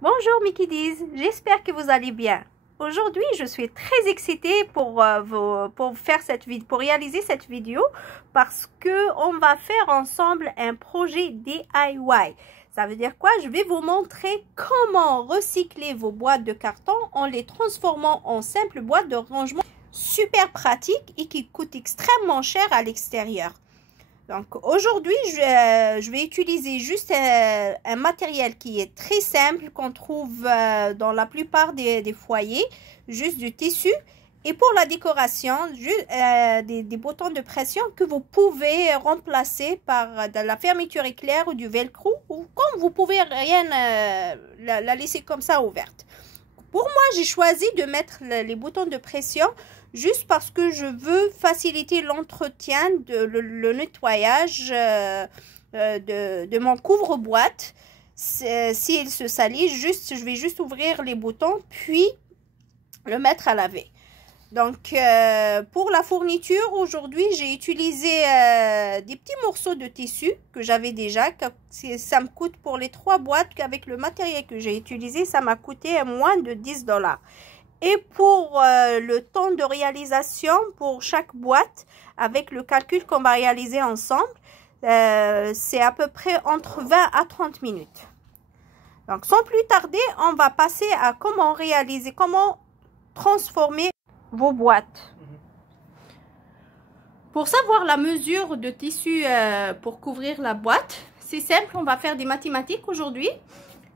Bonjour mes kiddies, j'espère que vous allez bien. Aujourd'hui, je suis très excitée pour réaliser cette vidéo parce que on va faire ensemble un projet DIY. Ça veut dire quoi? Je vais vous montrer comment recycler vos boîtes de carton en les transformant en simples boîtes de rangement super pratiques et qui coûtent extrêmement cher à l'extérieur. Donc aujourd'hui, je vais utiliser juste un matériel qui est très simple, qu'on trouve dans la plupart des foyers, juste du tissu. Et pour la décoration, des boutons de pression que vous pouvez remplacer par de la fermeture éclair ou du velcro. Ou comme vous pouvez rien la laisser comme ça ouverte. Pour moi, j'ai choisi de mettre les boutons de pression juste parce que je veux faciliter l'entretien, le nettoyage de mon couvre-boîte. S'il se salit, je vais juste ouvrir les boutons puis le mettre à laver. Donc, pour la fourniture, aujourd'hui, j'ai utilisé des petits morceaux de tissu que j'avais déjà. Ça me coûte pour les 3 boîtes, qu'avec le matériel que j'ai utilisé, ça m'a coûté moins de 10 $. Et pour le temps de réalisation pour chaque boîte, avec le calcul qu'on va réaliser ensemble, c'est à peu près entre 20 à 30 minutes. Donc, sans plus tarder, on va passer à comment transformer vos boîtes. Pour savoir la mesure de tissu pour couvrir la boîte, c'est simple, on va faire des mathématiques aujourd'hui.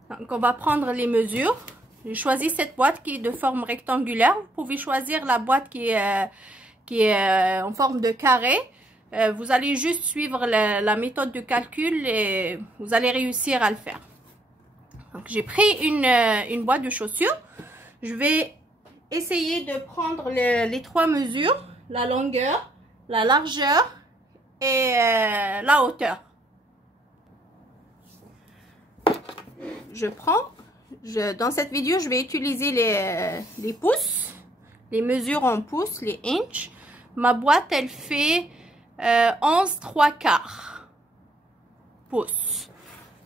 Donc, on va prendre les mesures. J'ai choisi cette boîte qui est de forme rectangulaire. Vous pouvez choisir la boîte qui est en forme de carré. Vous allez juste suivre la méthode de calcul et vous allez réussir à le faire. Donc, j'ai pris une boîte de chaussures. Je vais essayer de prendre les 3 mesures, la longueur, la largeur et la hauteur. Dans cette vidéo, je vais utiliser les pouces, les mesures en pouces, les inches. Ma boîte, elle fait 11 3/4 pouces.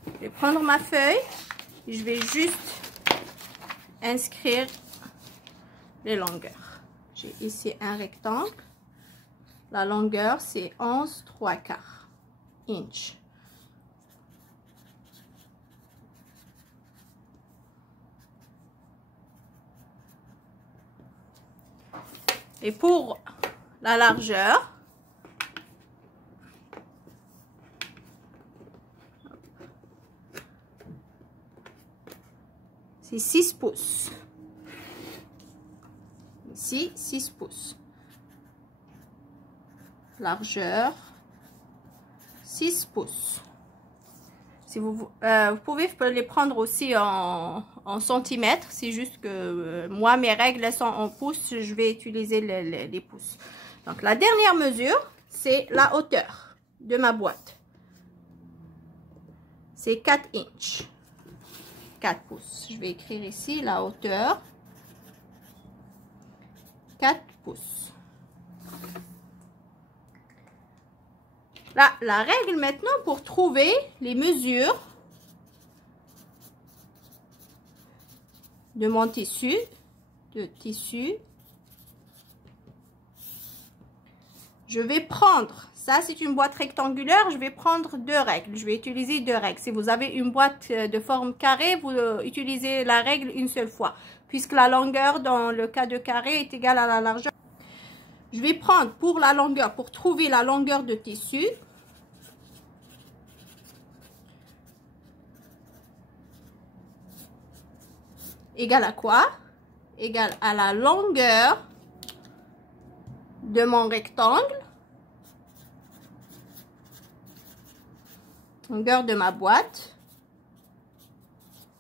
Je vais prendre ma feuille, je vais juste inscrire les longueurs. J'ai ici un rectangle. La longueur, c'est 11 3/4 inches. Et pour la largeur, c'est 6 pouces. Ici, 6 pouces. Largeur, 6 pouces. Si vous pouvez les prendre aussi en centimètres. C'est juste que moi, mes règles elles sont en pouces. Je vais utiliser les pouces. Donc, la dernière mesure, c'est la hauteur de ma boîte. C'est 4 inches. 4 pouces. Je vais écrire ici la hauteur. 4 pouces. Là, la règle maintenant pour trouver les mesures de mon tissu, je vais prendre, ça c'est une boîte rectangulaire, je vais prendre 2 règles, je vais utiliser 2 règles. Si vous avez une boîte de forme carrée, vous utilisez la règle une seule fois, puisque la longueur dans le cas de carré est égale à la largeur. Je vais prendre pour la longueur, pour trouver la longueur de tissu, égale à quoi? Égale à la longueur de mon rectangle, longueur de ma boîte,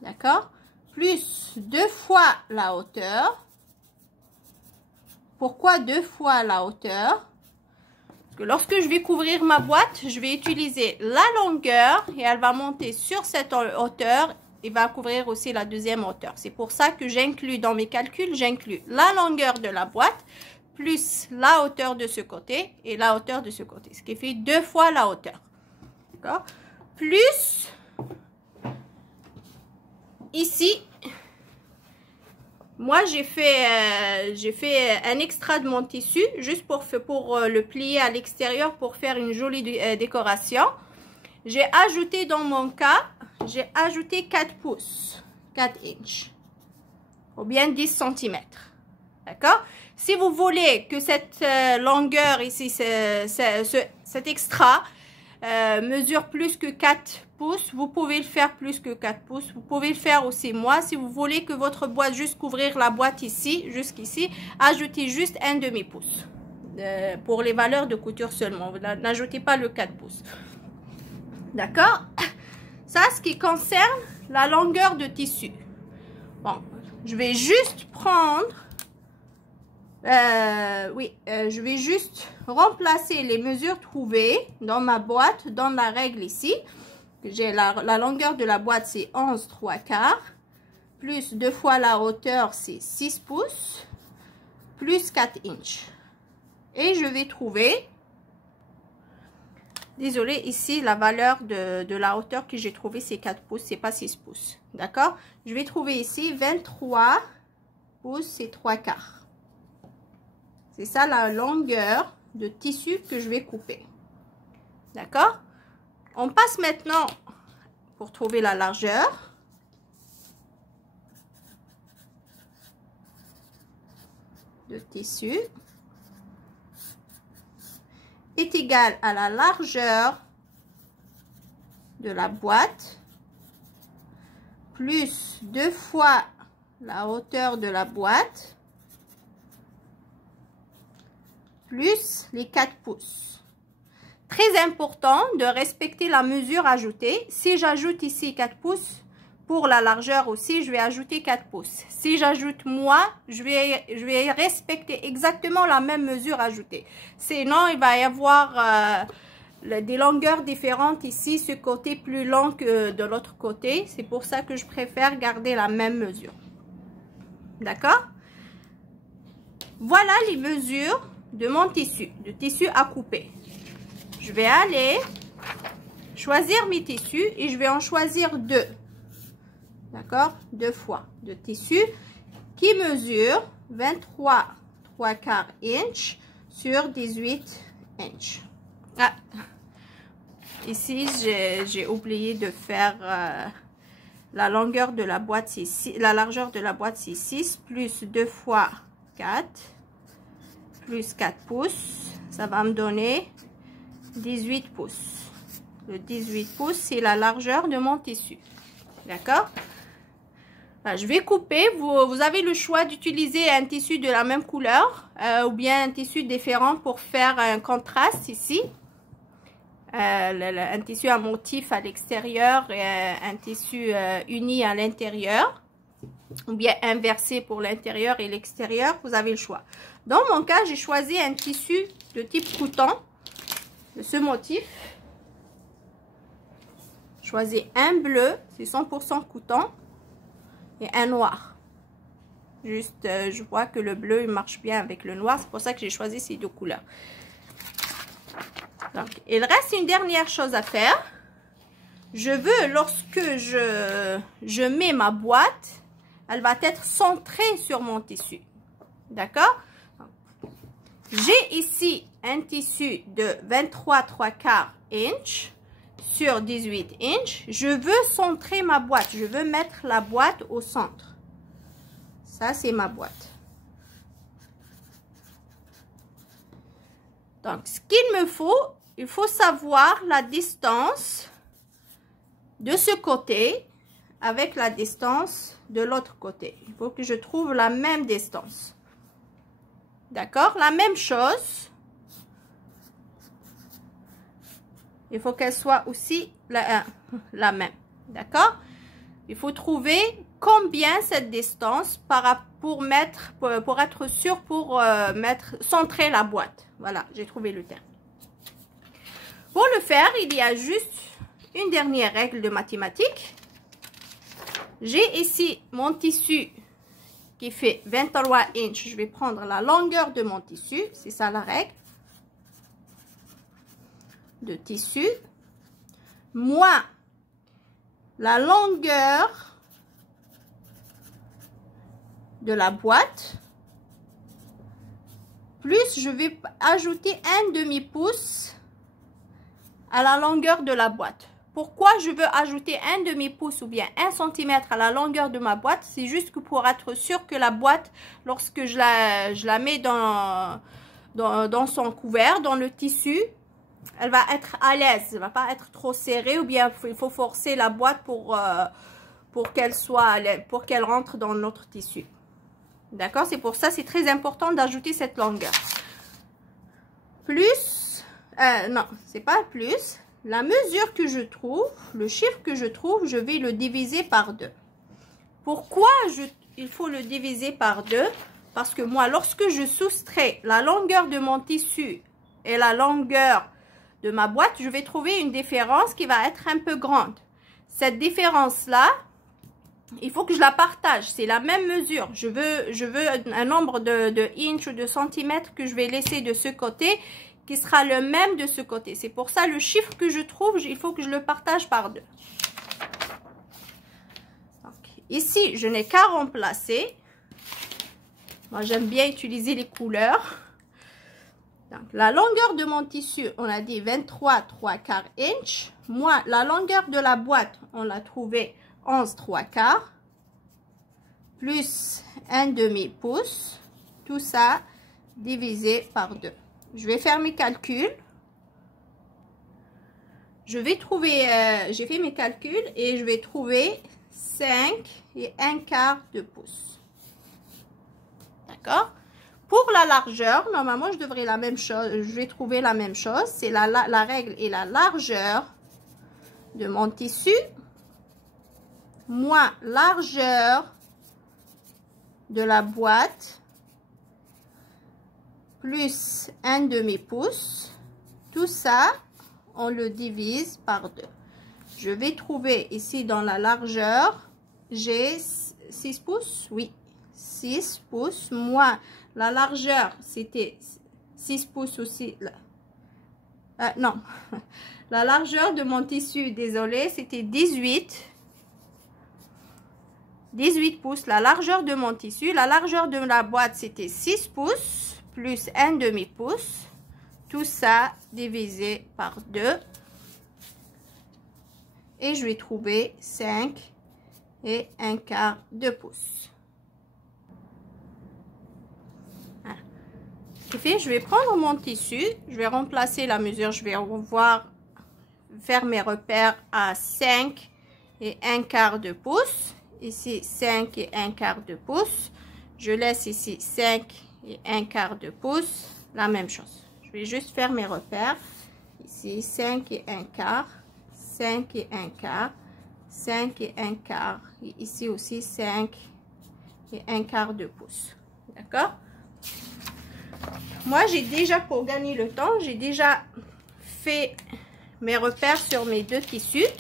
d'accord? Plus 2 fois la hauteur. Pourquoi 2 fois la hauteur? Parce que lorsque je vais couvrir ma boîte, je vais utiliser la longueur et elle va monter sur cette hauteur et va couvrir aussi la deuxième hauteur. C'est pour ça que j'inclus dans mes calculs, j'inclus la longueur de la boîte plus la hauteur de ce côté et la hauteur de ce côté. Ce qui fait 2 fois la hauteur. D'accord? Plus ici, moi j'ai fait un extra de mon tissu juste pour le plier à l'extérieur pour faire une jolie décoration. J'ai ajouté dans mon cas, j'ai ajouté 4 pouces, 4 inches ou bien 10 cm. D'accord? Si vous voulez que cette longueur ici, cet extra mesure plus que 4 pouces, vous pouvez le faire plus que 4 pouces. Vous pouvez le faire aussi moins. Si vous voulez que votre boîte, juste couvrir la boîte ici, jusqu'ici, ajoutez juste un demi-pouce. Pour les valeurs de couture seulement. Vous n'ajoutez pas le 4 pouces. D'accord? Ça, ce qui concerne la longueur de tissu. Bon, je vais juste prendre... je vais juste remplacer les mesures trouvées dans ma boîte, dans la règle ici. J'ai la longueur de la boîte, c'est 11 3/4. Plus 2 fois la hauteur, c'est 6 pouces. Plus 4 inches. Et je vais trouver... Désolée, ici, la valeur de la hauteur que j'ai trouvée, c'est 4 pouces, c'est pas 6 pouces. D'accord? Je vais trouver ici 23 pouces, c'est 3/4. C'est ça la longueur de tissu que je vais couper. D'accord? On passe maintenant pour trouver la largeur. De tissu est égal à la largeur de la boîte plus 2 fois la hauteur de la boîte plus les 4 pouces. Très important de respecter la mesure ajoutée. Si j'ajoute ici 4 pouces, pour la largeur aussi, je vais ajouter 4 pouces. Si j'ajoute moins, je vais respecter exactement la même mesure ajoutée. Sinon, il va y avoir des longueurs différentes ici, ce côté plus long que de l'autre côté. C'est pour ça que je préfère garder la même mesure. D'accord? Voilà les mesures de mon tissu, à couper. Je vais aller choisir mes tissus et je vais en choisir 2. D'accord? 2 fois de tissu qui mesure 23 3/4 inches sur 18 inches. Ah, ici, j'ai oublié de faire la longueur de la boîte, c'est la largeur de la boîte, c'est 6 plus 2 fois 4 plus 4 pouces. Ça va me donner 18 pouces. Le 18 pouces, c'est la largeur de mon tissu. D'accord? Je vais couper. Vous avez le choix d'utiliser un tissu de la même couleur ou bien un tissu différent pour faire un contraste ici. Un tissu à motif à l'extérieur et un tissu uni à l'intérieur. Ou bien inversé pour l'intérieur et l'extérieur. Vous avez le choix. Dans mon cas, j'ai choisi un tissu de type coton. De ce motif. Choisis un bleu. C'est 100% coton. Et un noir. Juste, je vois que le bleu, il marche bien avec le noir. C'est pour ça que j'ai choisi ces deux couleurs. Donc, il reste une dernière chose à faire. Je veux, lorsque je mets ma boîte, elle va être centrée sur mon tissu. D'accord? J'ai ici un tissu de 23 3/4 inches. Sur 18 inches, je veux centrer ma boîte. Je veux mettre la boîte au centre. Ça, c'est ma boîte. Donc, ce qu'il me faut, il faut savoir la distance de ce côté avec la distance de l'autre côté. Il faut que je trouve la même distance. D'accord? La même chose. Il faut qu'elle soit aussi la même. D'accord? Il faut trouver combien cette distance pour être sûr pour centrer la boîte. Voilà, j'ai trouvé le terme. Pour le faire, il y a juste une dernière règle de mathématiques. J'ai ici mon tissu qui fait 23 inches. Je vais prendre la longueur de mon tissu. C'est ça la règle. De tissu moins la longueur de la boîte. Plus je vais ajouter un demi-pouce à la longueur de la boîte. Pourquoi je veux ajouter un demi-pouce ou bien 1 cm à la longueur de ma boîte? C'est juste que pour être sûr que la boîte, lorsque je la mets dans son couvert, dans le tissu, elle va être à l'aise. Elle ne va pas être trop serrée ou bien il faut forcer la boîte pour qu'elle rentre dans notre tissu. D'accord? C'est pour ça, c'est très important d'ajouter cette longueur. Plus, non, c'est pas plus. La mesure que je trouve, le chiffre que je trouve, je vais le diviser par 2. Pourquoi il faut le diviser par 2? Parce que moi, lorsque je soustrais la longueur de mon tissu et la longueur de ma boîte, je vais trouver une différence qui va être un peu grande. Cette différence-là, il faut que je la partage. C'est la même mesure. Je veux un nombre de inches ou de centimètres que je vais laisser de ce côté qui sera le même de ce côté. C'est pour ça le chiffre que je trouve, il faut que je le partage par 2. Donc, ici, je n'ai qu'à remplacer. Moi, j'aime bien utiliser les couleurs. Donc, la longueur de mon tissu, on a dit 23 3/4 inches. Moi, la longueur de la boîte, on l'a trouvé 11 3/4. Plus un demi-pouce. Tout ça divisé par 2. Je vais faire mes calculs. Je vais trouver, j'ai fait mes calculs et je vais trouver 5 et 1/4 de pouce. D'accord? Pour la largeur, normalement, je devrais la même chose. Je vais trouver la même chose. C'est la règle et la largeur de mon tissu. Moins largeur de la boîte. Plus un demi-pouce. Tout ça, on le divise par 2. Je vais trouver ici dans la largeur, j'ai 6 pouces. Oui, 6 pouces moins la largeur, c'était 6 pouces aussi. Non, la largeur de mon tissu, désolé, c'était 18 pouces. La largeur de mon tissu, la largeur de la boîte, c'était 6 pouces. Plus un demi-pouce, tout ça divisé par 2. Et je vais trouver 5 et 1/4 de pouce. Voilà. Ce qui fait, je vais prendre mon tissu, je vais remplacer la mesure, je vais faire mes repères à 5 et 1/4 de pouce. Ici, 5 et 1/4 de pouce. Je laisse ici 5 et 1/4 de pouce, la même chose. Je vais juste faire mes repères. Ici, 5 et 1/4, 5 et 1/4, 5 et 1/4. Et ici aussi, 5 et 1/4 de pouce. D'accord? Moi, j'ai déjà, pour gagner le temps, j'ai déjà fait mes repères sur mes 2 tissus.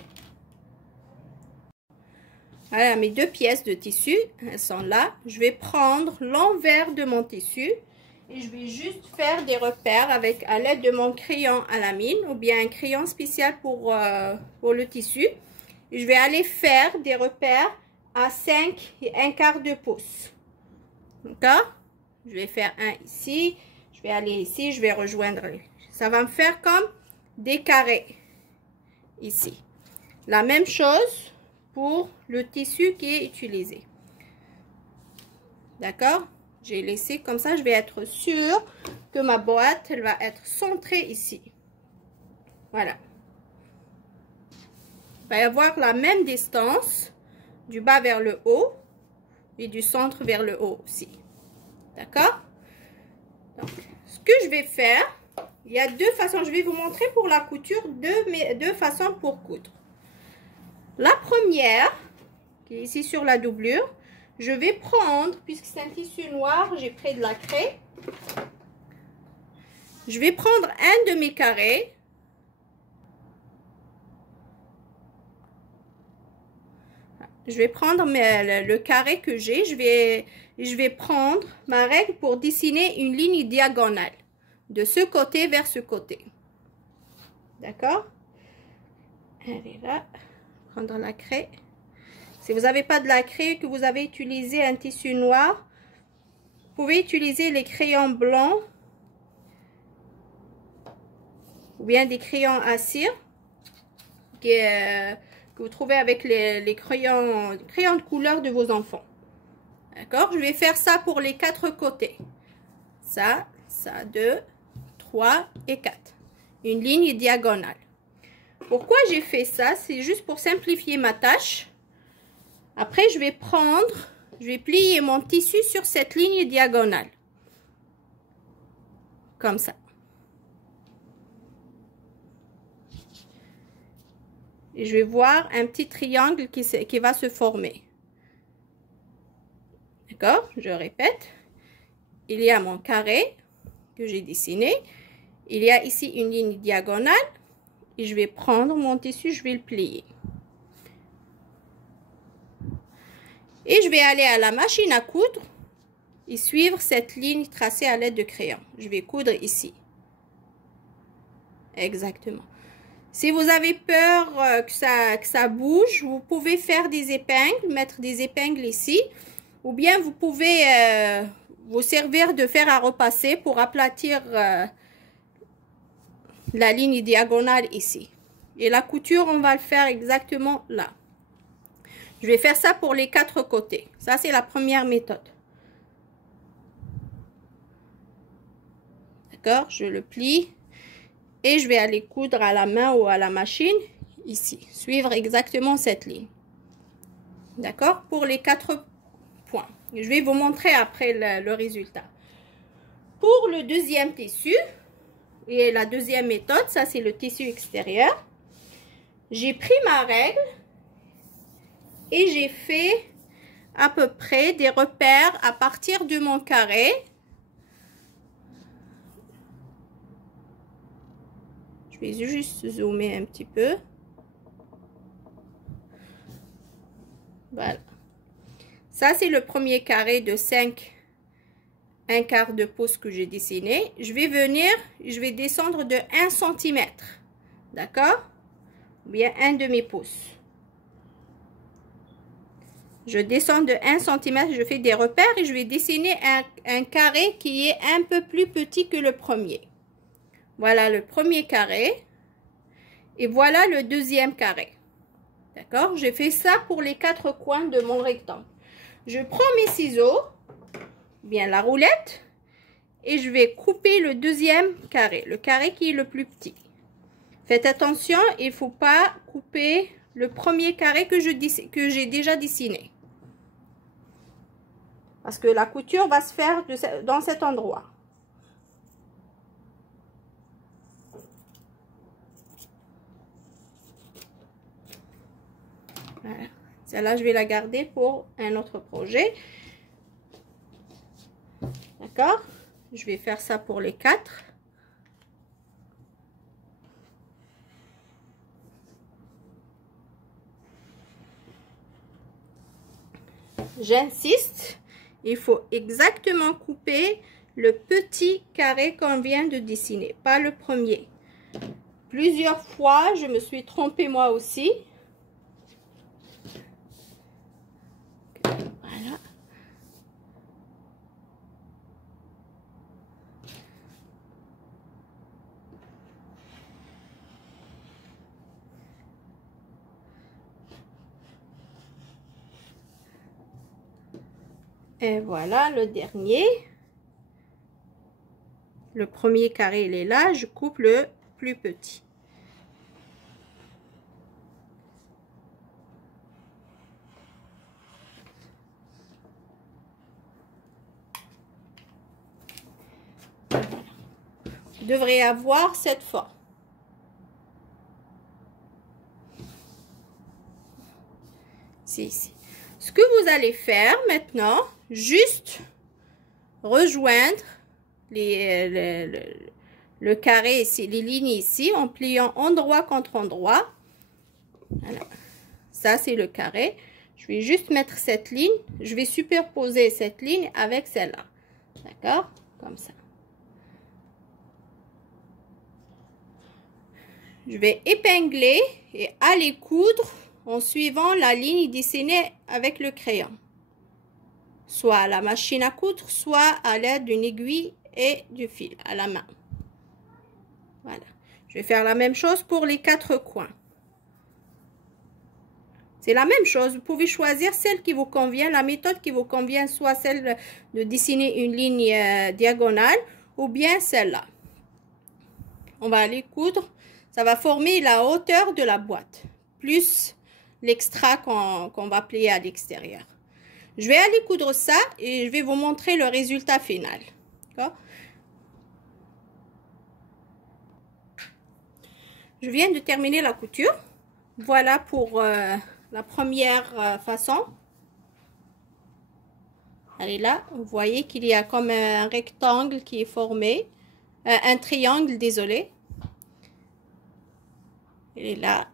Voilà, mes 2 pièces de tissu, elles sont là. Je vais prendre l'envers de mon tissu et je vais juste faire des repères à l'aide de mon crayon à la mine ou bien un crayon spécial pour le tissu. Et je vais aller faire des repères à 5 et 1/4 de pouce. D'accord? Je vais faire un ici, je vais aller ici, je vais rejoindre. Ça va me faire comme des carrés ici. La même chose pour le tissu qui est utilisé. D'accord? J'ai laissé comme ça, je vais être sûre que ma boîte, elle va être centrée ici. Voilà. Il va y avoir la même distance du bas vers le haut et du centre vers le haut aussi. D'accord? Donc, ce que je vais faire, il y a 2 façons. Je vais vous montrer pour la couture deux façons pour coudre. La première, qui est ici sur la doublure, je vais prendre, puisque c'est un tissu noir, j'ai pris de la craie. Je vais prendre un demi-carré. Je vais prendre le carré que j'ai. Je vais prendre ma règle pour dessiner une ligne diagonale. De ce côté vers ce côté. D'accord? Elle est là. Prendre la craie. Si vous n'avez pas de la craie, que vous avez utilisé un tissu noir, pouvez utiliser les crayons blancs ou bien des crayons à cire que vous trouvez avec les crayons de couleur de vos enfants. D'accord? Je vais faire ça pour les 4 côtés. Ça, 2, 3 et 4. Une ligne diagonale. Pourquoi j'ai fait ça? C'est juste pour simplifier ma tâche. Après, je vais plier mon tissu sur cette ligne diagonale. Comme ça. Et je vais voir un petit triangle qui va se former. D'accord? Je répète. Il y a mon carré que j'ai dessiné. Il y a ici une ligne diagonale. Et je vais prendre mon tissu, je vais le plier. Et je vais aller à la machine à coudre et suivre cette ligne tracée à l'aide de crayon. Je vais coudre ici. Exactement. Si vous avez peur que ça bouge, vous pouvez faire des épingles, mettre des épingles ici. Ou bien vous pouvez vous servir de fer à repasser pour aplatir la ligne diagonale ici. Et la couture, on va le faire exactement là. Je vais faire ça pour les 4 côtés. Ça, c'est la première méthode. D'accord? Je le plie. Et je vais aller coudre à la main ou à la machine, ici. Suivre exactement cette ligne. D'accord? Pour les 4 points. Je vais vous montrer après le résultat. Pour le deuxième tissu, et la deuxième méthode, ça c'est le tissu extérieur. J'ai pris ma règle et j'ai fait à peu près des repères à partir de mon carré. Je vais juste zoomer un petit peu. Voilà. Ça, c'est le premier carré de 5 1/4 de pouce que j'ai dessiné. Je vais venir, je vais descendre de 1 cm. D'accord? Ou bien 1 demi-pouce. Je descends de 1 cm, je fais des repères et je vais dessiner un carré qui est un peu plus petit que le premier. Voilà le premier carré. Et voilà le deuxième carré. D'accord? J'ai fait ça pour les 4 coins de mon rectangle. Je prends mes ciseaux, bien la roulette, et je vais couper le deuxième carré, le carré qui est le plus petit. Faites attention, il ne faut pas couper le premier carré que j'ai déjà dessiné. Parce que la couture va se faire dans cet endroit. Voilà. Celle-là, je vais la garder pour un autre projet. D'accord? Je vais faire ça pour les 4. J'insiste, il faut exactement couper le petit carré qu'on vient de dessiner, pas le premier. Plusieurs fois, je me suis trompée moi aussi. Voilà. Et voilà le dernier. Le premier carré, il est là. Je coupe le plus petit. Vous devrez avoir cette forme. C'est ici. Ce que vous allez faire maintenant, juste rejoindre le carré ici, les lignes ici, en pliant endroit contre endroit. Voilà. Ça, c'est le carré. Je vais juste mettre cette ligne. Je vais superposer cette ligne avec celle-là. D'accord? Comme ça. Je vais épingler et aller coudre en suivant la ligne dessinée avec le crayon. soit à la machine à coudre, soit à l'aide d'une aiguille et du fil à la main. Voilà. Je vais faire la même chose pour les 4 coins. C'est la même chose. Vous pouvez choisir celle qui vous convient, la méthode qui vous convient, soit celle de dessiner une ligne diagonale ou bien celle-là. On va aller coudre. Ça va former la hauteur de la boîte, plus l'extra qu'on va plier à l'extérieur. Je vais aller coudre ça et je vais vous montrer le résultat final. D'accord? Je viens de terminer la couture. Voilà pour la première façon. Elle est là. Vous voyez qu'il y a comme un rectangle qui est formé. Un triangle, désolé. Il est là.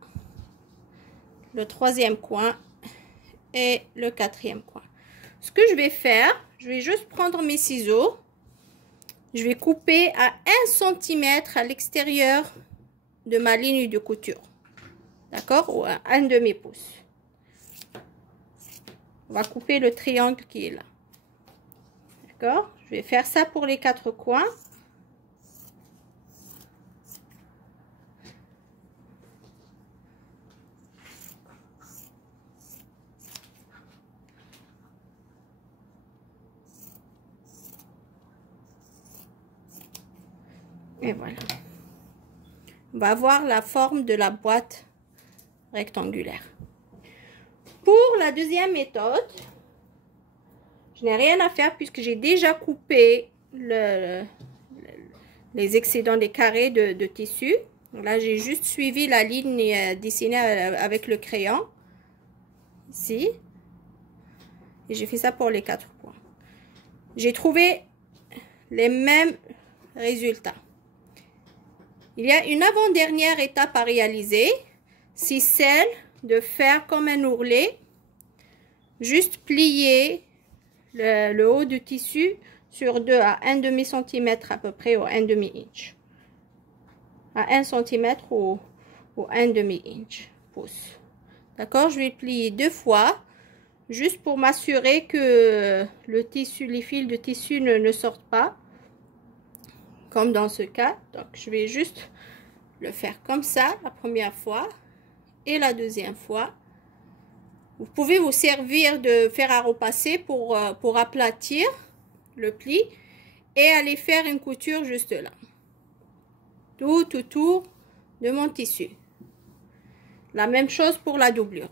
Le 3e coin et le 4e coin. Ce que je vais faire, je vais juste prendre mes ciseaux. Je vais couper à 1 cm à l'extérieur de ma ligne de couture. D'accord? Ou à 1/2 pouce. On va couper le triangle qui est là. D'accord? Je vais faire ça pour les 4 coins. Et voilà. On va avoir la forme de la boîte rectangulaire. Pour la deuxième méthode, je n'ai rien à faire puisque j'ai déjà coupé les excédents des carrés de tissu. Donc là, j'ai juste suivi la ligne dessinée avec le crayon. Ici. Et j'ai fait ça pour les 4 coins. J'ai trouvé les mêmes résultats. Il y a une avant-dernière étape à réaliser. C'est celle de faire comme un ourlet. Juste plier le haut du tissu sur 2 à 1/2 cm à peu près, ou 1/2 inch. À 1 cm ou 1/2 inch. Pouce. D'accord? Je vais plier 2 fois. Juste pour m'assurer que le tissu, les fils de tissu ne sortent pas. Comme dans ce cas. Donc, je vais juste le faire comme ça la première fois. Et la deuxième fois. Vous pouvez vous servir de fer à repasser pour aplatir le pli. Et aller faire une couture juste là. Tout autour de mon tissu. La même chose pour la doublure.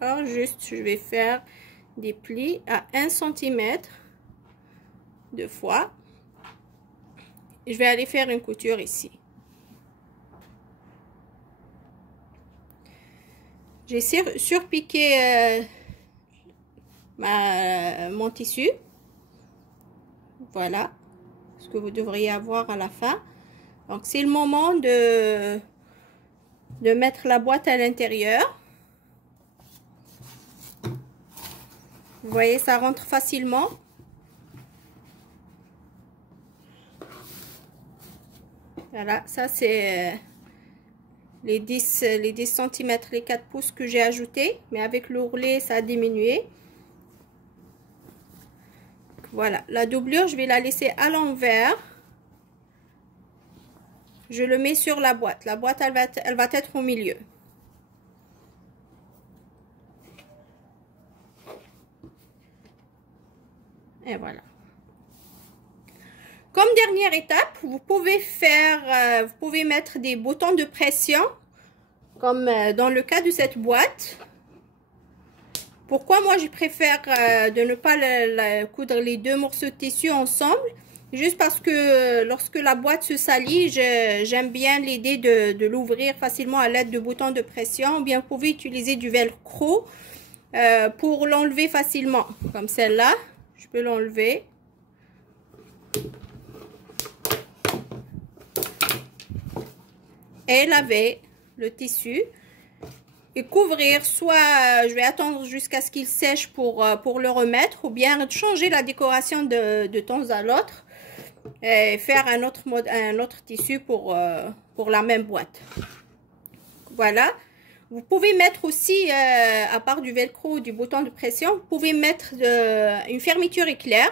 Alors, juste, je vais faire des plis à 1 cm. 2 fois. Je vais aller faire une couture ici. J'ai surpiqué mon tissu. Voilà ce que vous devriez avoir à la fin. Donc c'est le moment de mettre la boîte à l'intérieur. Vous voyez, ça rentre facilement. Voilà, ça c'est les 10 cm, les 4 pouces que j'ai ajouté. Mais avec l'ourlet, ça a diminué. Voilà, la doublure, je vais la laisser à l'envers. Je le mets sur la boîte. La boîte, elle va être au milieu. Et voilà. Comme dernière étape, vous pouvez mettre des boutons de pression, comme dans le cas de cette boîte. Pourquoi moi je préfère de ne pas coudre les 2 morceaux de tissu ensemble? Juste parce que lorsque la boîte se salit, j'aime bien l'idée de l'ouvrir facilement à l'aide de boutons de pression. Ou bien vous pouvez utiliser du velcro pour l'enlever facilement. Comme celle-là, je peux l'enlever. Et laver le tissu et couvrir, soit je vais attendre jusqu'à ce qu'il sèche pour le remettre, ou bien changer la décoration de temps à l'autre et faire un autre tissu pour la même boîte. Voilà, Vous pouvez mettre aussi, à part du velcro, du bouton de pression, vous pouvez mettre une fermeture éclair.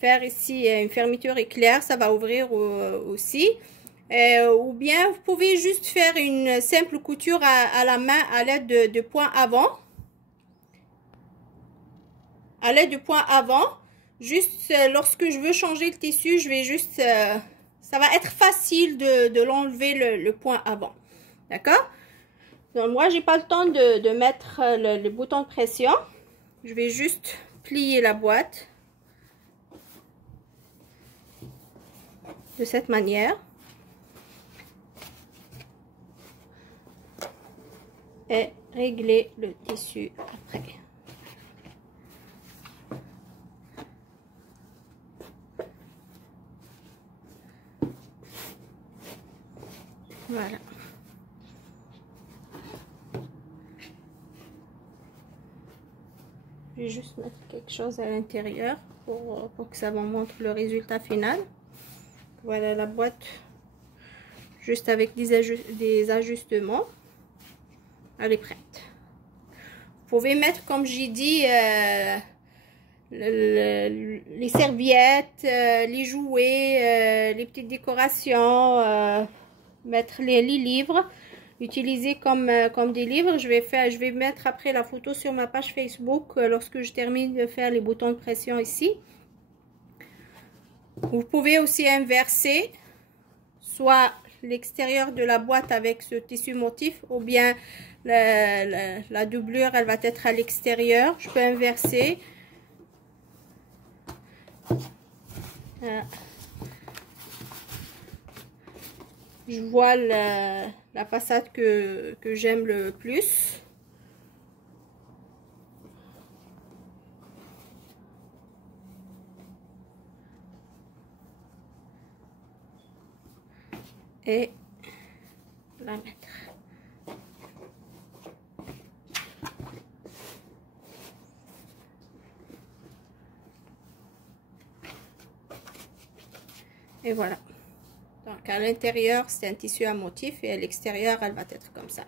Faire ici une fermeture éclair, ça va ouvrir aussi. Ou bien vous pouvez juste faire une simple couture à la main à l'aide de point avant. À l'aide du point avant, juste lorsque je veux changer le tissu, je vais juste, ça va être facile de l'enlever le point avant. D'accord? Donc moi, j'ai pas le temps de mettre le bouton de pression. Je vais juste plier la boîte de cette manière. Et régler le tissu après. Voilà. Je vais juste mettre quelque chose à l'intérieur pour que ça vous montre le résultat final. Voilà la boîte, juste avec des ajustements. Elle est prête. Vous pouvez mettre, comme j'ai dit, les serviettes, les jouets, les petites décorations, mettre les livres, utiliser comme des livres. Je vais mettre après la photo sur ma page Facebook lorsque je termine de faire les boutons de pression ici. Vous pouvez aussi inverser, soit l'extérieur de la boîte avec ce tissu motif, ou bien la doublure, elle va être à l'extérieur. Je peux inverser. Voilà. Je vois la façade que j'aime le plus. Et la mettre. Et voilà. Donc à l'intérieur c'est un tissu à motif et à l'extérieur elle va être comme ça.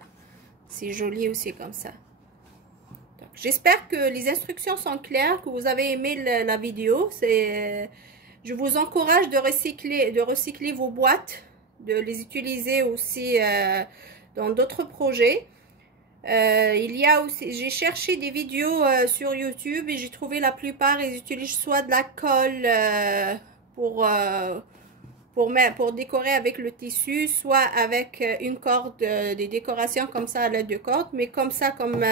C'est joli aussi comme ça. J'espère que les instructions sont claires, que vous avez aimé la vidéo. Je vous encourage de recycler vos boîtes, de les utiliser aussi dans d'autres projets. Il y a aussi, j'ai cherché des vidéos sur YouTube et j'ai trouvé la plupart ils utilisent soit de la colle pour décorer avec le tissu, soit avec une corde, des décorations comme ça à l'aide de corde, mais comme ça, comme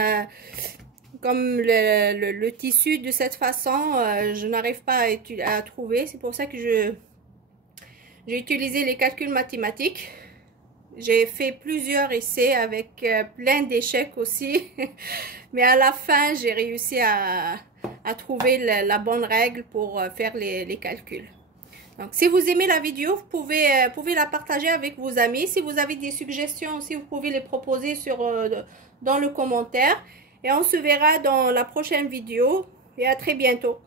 le tissu de cette façon, je n'arrive pas à trouver. C'est pour ça que j'ai utilisé les calculs mathématiques. J'ai fait plusieurs essais avec plein d'échecs aussi, mais à la fin j'ai réussi à trouver la bonne règle pour faire les calculs. Donc si vous aimez la vidéo, vous pouvez la partager avec vos amis. Si vous avez des suggestions aussi, vous pouvez les proposer dans le commentaire. Et on se verra dans la prochaine vidéo. Et à très bientôt.